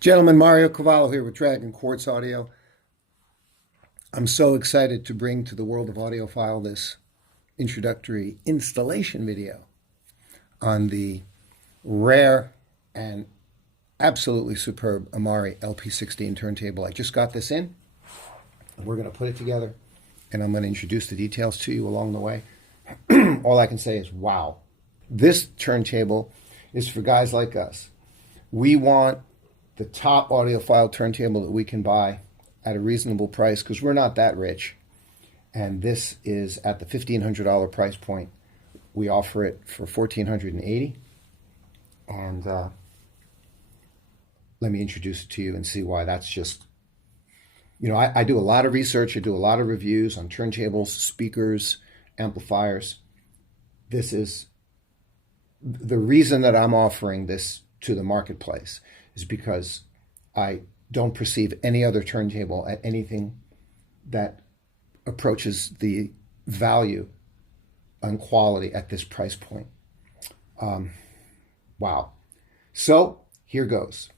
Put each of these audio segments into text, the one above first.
Gentlemen, Mario Cavallo here with DragonQuartzAudio. I'm so excited to bring to the world of Audiophile this introductory installation video on the rare and absolutely superb Amari LP16 turntable. I just got this in. We're going to put it together, and I'm going to introduce the details to you along the way. All I can say is, wow. This turntable is for guys like us. We want the top audiophile turntable that we can buy at a reasonable price because we're not that rich. And this is at the $1,500 price point. We offer it for $1,480. And let me introduce it to you and see why that's just, you know, I do a lot of research. I do a lot of reviews on turntables, speakers, amplifiers. This is the reason that I'm offering this to the marketplace is because I don't perceive any other turntable at anything that approaches the value and quality at this price point. Wow. So here goes.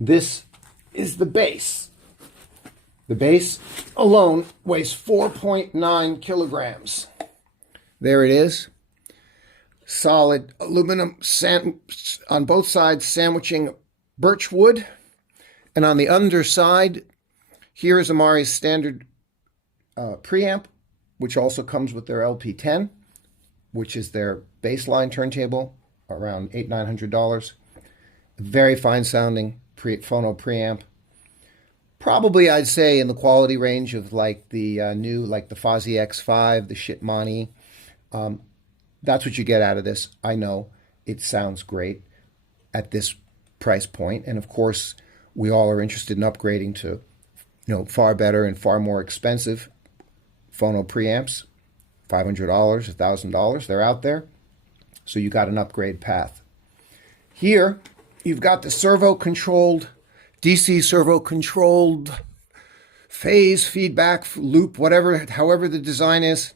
This is the base. The base alone weighs 4.9 kilograms. There it is. Solid aluminum on both sides, sandwiching birch wood. And on the underside, here is Amari's standard preamp, which also comes with their LP10, which is their baseline turntable, around $800-900. Very fine sounding phono preamp. Probably, I'd say, in the quality range of like the new, like the Fozzy X5, the Shitmani. That's what you get out of this. I know it sounds great at this price point. And of course, we all are interested in upgrading to, you know, far better and far more expensive phono preamps. $500, $1,000, they're out there. So you got an upgrade path. Here, you've got the servo-controlled, DC servo-controlled phase, feedback, loop, whatever, however the design is.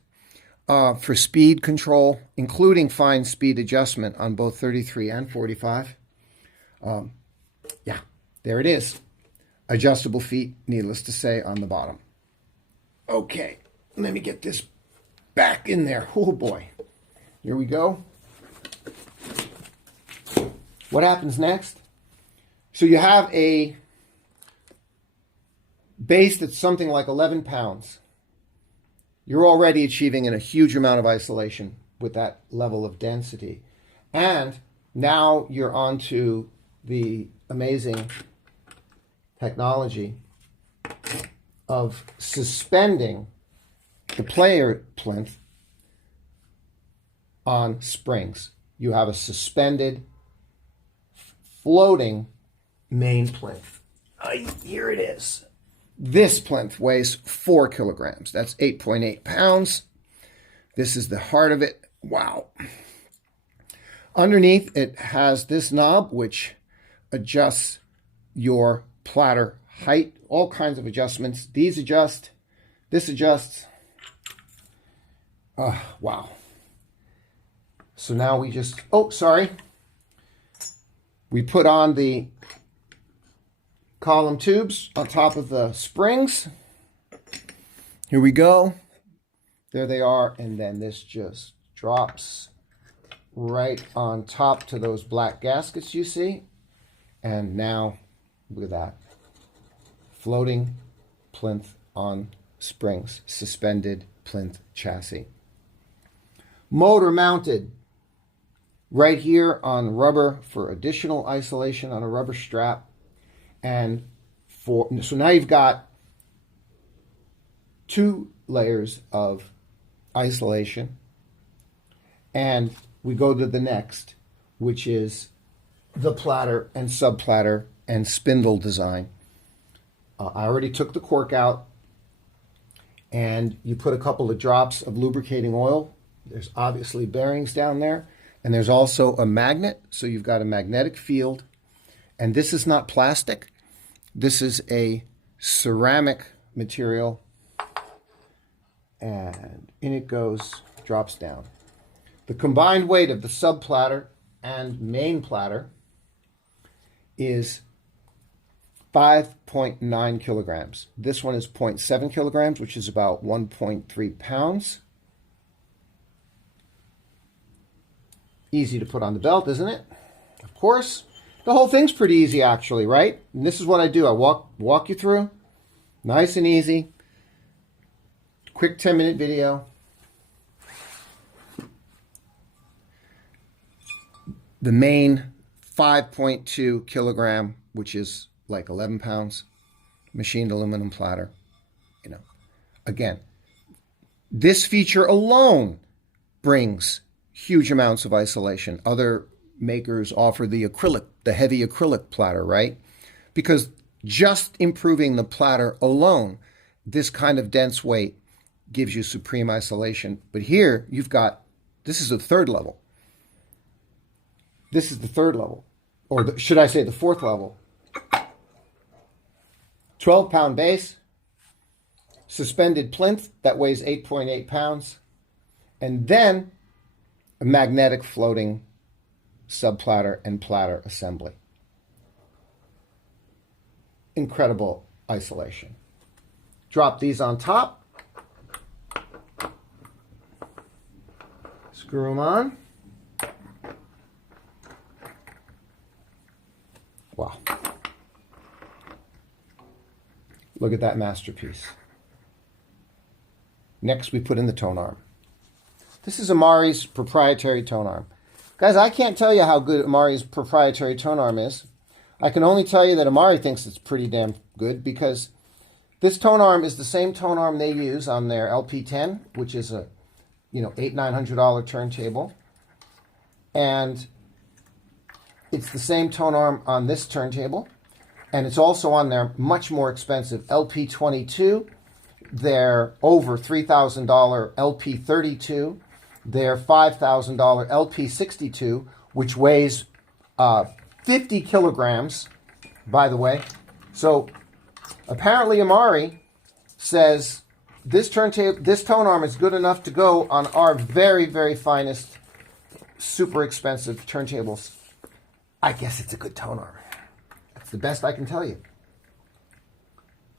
For speed control, including fine speed adjustment on both 33 and 45. Yeah, there it is. Adjustable feet, needless to say, on the bottom. Okay, let me get this back in there. Oh boy. Here we go. What happens next? So you have a base that's something like 11 pounds. You're already achieving a huge amount of isolation with that level of density. And now you're onto the amazing technology of suspending the player plinth on springs. You have a suspended, floating main plinth. Here it is. This plinth weighs 4 kilograms. That's 8.8 pounds. This is the heart of it. Wow. Underneath, it has this knob, which adjusts your platter height. All kinds of adjustments. These adjust. This adjusts. Wow. So now we just... Oh, sorry. We put on the column tubes on top of the springs. Here we go. There they are. And then this just drops right on top to those black gaskets you see. And now, look at that. Floating plinth on springs. Suspended plinth chassis. Motor mounted right here on rubber for additional isolation on a rubber strap. And so now you've got 2 layers of isolation. And we go to the next, which is the platter and subplatter and spindle design. I already took the cork out, and you put a couple of drops of lubricating oil. There's obviously bearings down there. And there's also a magnet, so you've got a magnetic field. And this is not plastic. This is a ceramic material, and in it goes, drops down. The combined weight of the sub platter and main platter is 5.9 kilograms. This one is 0.7 kilograms, which is about 1.3 pounds. Easy to put on the belt, isn't it? Of course. The whole thing's pretty easy, actually, right? And this is what I do. I walk you through. Nice and easy. Quick 10-minute video. The main 5.2 kilogram, which is like 11 pounds, machined aluminum platter. You know, again, this feature alone brings huge amounts of isolation. Other makers offer the acrylic, the heavy acrylic platter, right? Because just improving the platter alone, this kind of dense weight gives you supreme isolation. But here you've got, this is the third level. This is the third level, or should I say the fourth level. 12-pound base, suspended plinth that weighs 8.8 pounds, and then a magnetic floating subplatter and platter assembly. Incredible isolation. Drop these on top. Screw them on. Wow. Look at that masterpiece. Next, we put in the tone arm. This is Amari's proprietary tone arm. Guys, I can't tell you how good Amari's proprietary tone arm is. I can only tell you that Amari thinks it's pretty damn good because this tone arm is the same tone arm they use on their LP10, which is a, $800-900 turntable. And it's the same tone arm on this turntable. And it's also on their much more expensive LP22, their over $3,000 LP32, their $5,000 LP62, which weighs 50 kilograms, by the way. So apparently Amari says this tone arm is good enough to go on our very, very finest, super expensive turntables. I guess it's a good tone arm. That's the best I can tell you.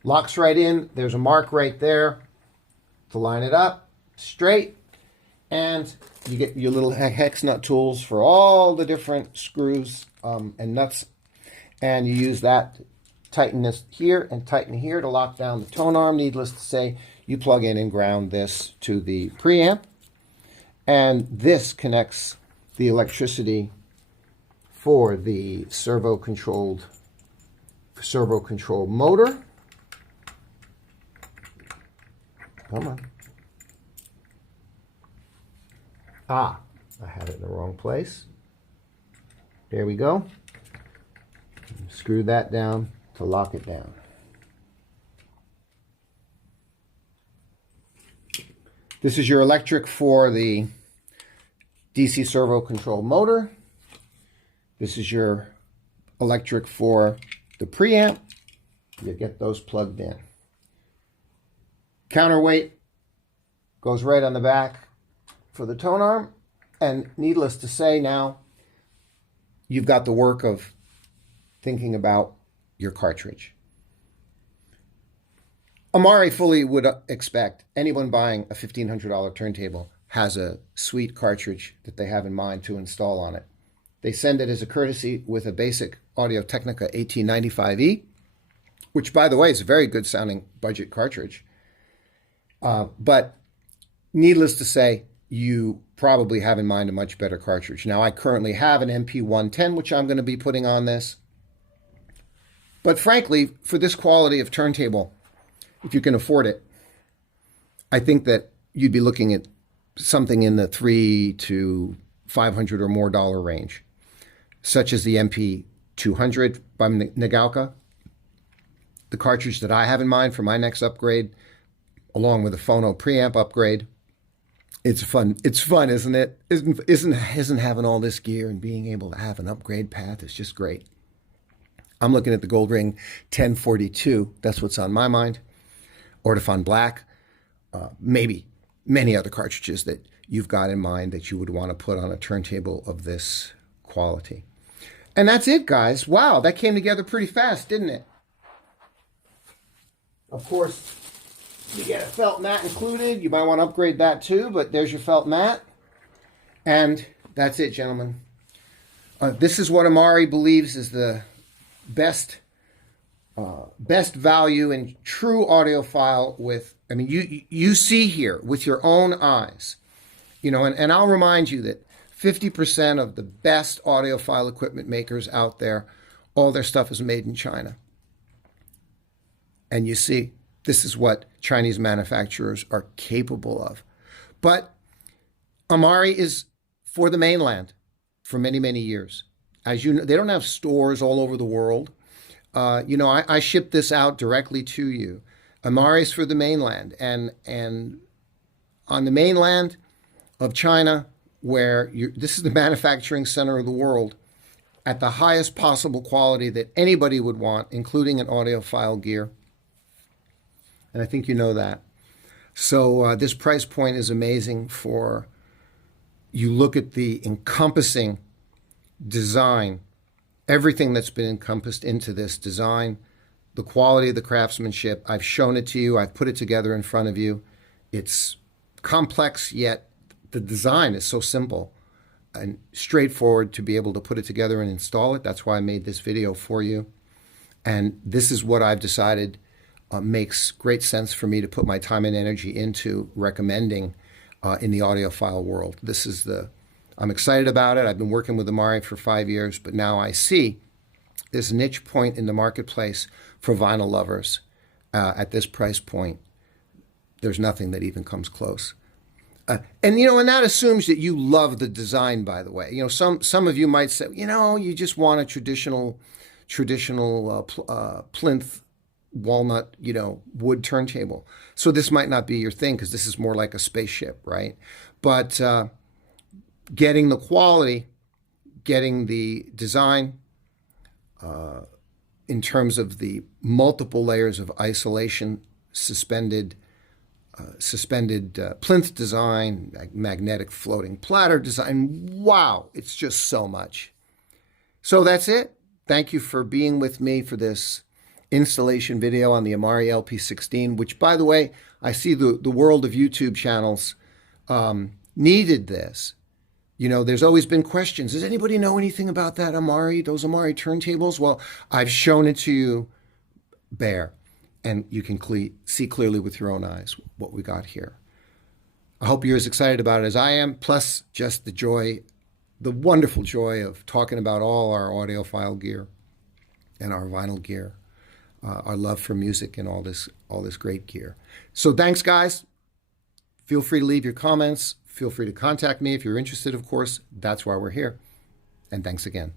Locks right in. There's a mark right there to line it up straight. And you get your little hex nut tools for all the different screws and nuts. And you use that to tighten this here and tighten here to lock down the tone arm. Needless to say, you plug in and ground this to the preamp. And this connects the electricity for the servo-controlled motor. Come on. Ah, I had it in the wrong place. There we go. Screw that down to lock it down. This is your electric for the DC servo control motor. This is your electric for the preamp. You get those plugged in. Counterweight goes right on the back for the tone arm. And needless to say, now you've got the work of thinking about your cartridge. Amari fully would expect anyone buying a $1,500 turntable has a sweet cartridge that they have in mind to install on it. They send it as a courtesy with a basic Audio-Technica 1895E, which, by the way, is a very good sounding budget cartridge. But needless to say, you probably have in mind a much better cartridge. Now, I currently have an MP110, which I'm going to be putting on this. But frankly, for this quality of turntable, if you can afford it, I think that you'd be looking at something in the $300 to $500 or more range, such as the MP200 by Nagalka, the cartridge that I have in mind for my next upgrade, along with a phono preamp upgrade. It's fun, isn't it? Isn't having all this gear and being able to have an upgrade path is just great. I'm looking at the Goldring 1042. That's what's on my mind. Ortofon Black, maybe many other cartridges that you've got in mind that you would want to put on a turntable of this quality. And that's it, guys. Wow, that came together pretty fast, didn't it? Of course, you get a felt mat included. You might want to upgrade that too, but there's your felt mat. And that's it, gentlemen. This is what Amari believes is the best value in true audiophile with, I mean, you see here with your own eyes, you know, and I'll remind you that 50% of the best audiophile equipment makers out there, all their stuff is made in China. And you see, this is what Chinese manufacturers are capable of. But Amari is for the mainland for many, many years. As you know, they don't have stores all over the world. You know, I ship this out directly to you. Amari's for the mainland. And on the mainland of China, where this is the manufacturing center of the world, at the highest possible quality that anybody would want, including an audiophile gear. And I think you know that. So this price point is amazing for, you look at the encompassing design, everything that's been encompassed into this design, the quality of the craftsmanship. I've shown it to you. I've put it together in front of you. It's complex, yet the design is so simple and straightforward to be able to put it together and install it. That's why I made this video for you. And this is what I've decided makes great sense for me to put my time and energy into recommending in the audiophile world. This is I'm excited about it. I've been working with Amari for 5 years, but now I see this niche point in the marketplace for vinyl lovers at this price point. There's nothing that even comes close. And, you know, and that assumes that you love the design, by the way. You know, some of you might say, you know, you just want a traditional plinth walnut, you know, wood turntable. So this might not be your thing because this is more like a spaceship, right? But getting the quality, getting the design in terms of the multiple layers of isolation, suspended plinth design, magnetic floating platter design. Wow, it's just so much. So that's it. Thank you for being with me for this installation video on the Amari LP16, which, by the way, I see the world of YouTube channels needed this. You know, there's always been questions. Does anybody know anything about that Amari, those Amari turntables? Well, I've shown it to you bare, and you can see clearly with your own eyes what we got here. I hope you're as excited about it as I am, plus just the joy, the wonderful joy of talking about all our audiophile gear and our vinyl gear, our love for music and all this great gear. So thanks, guys. Feel free to leave your comments. Feel free to contact me if you're interested, of course. That's why we're here. And thanks again.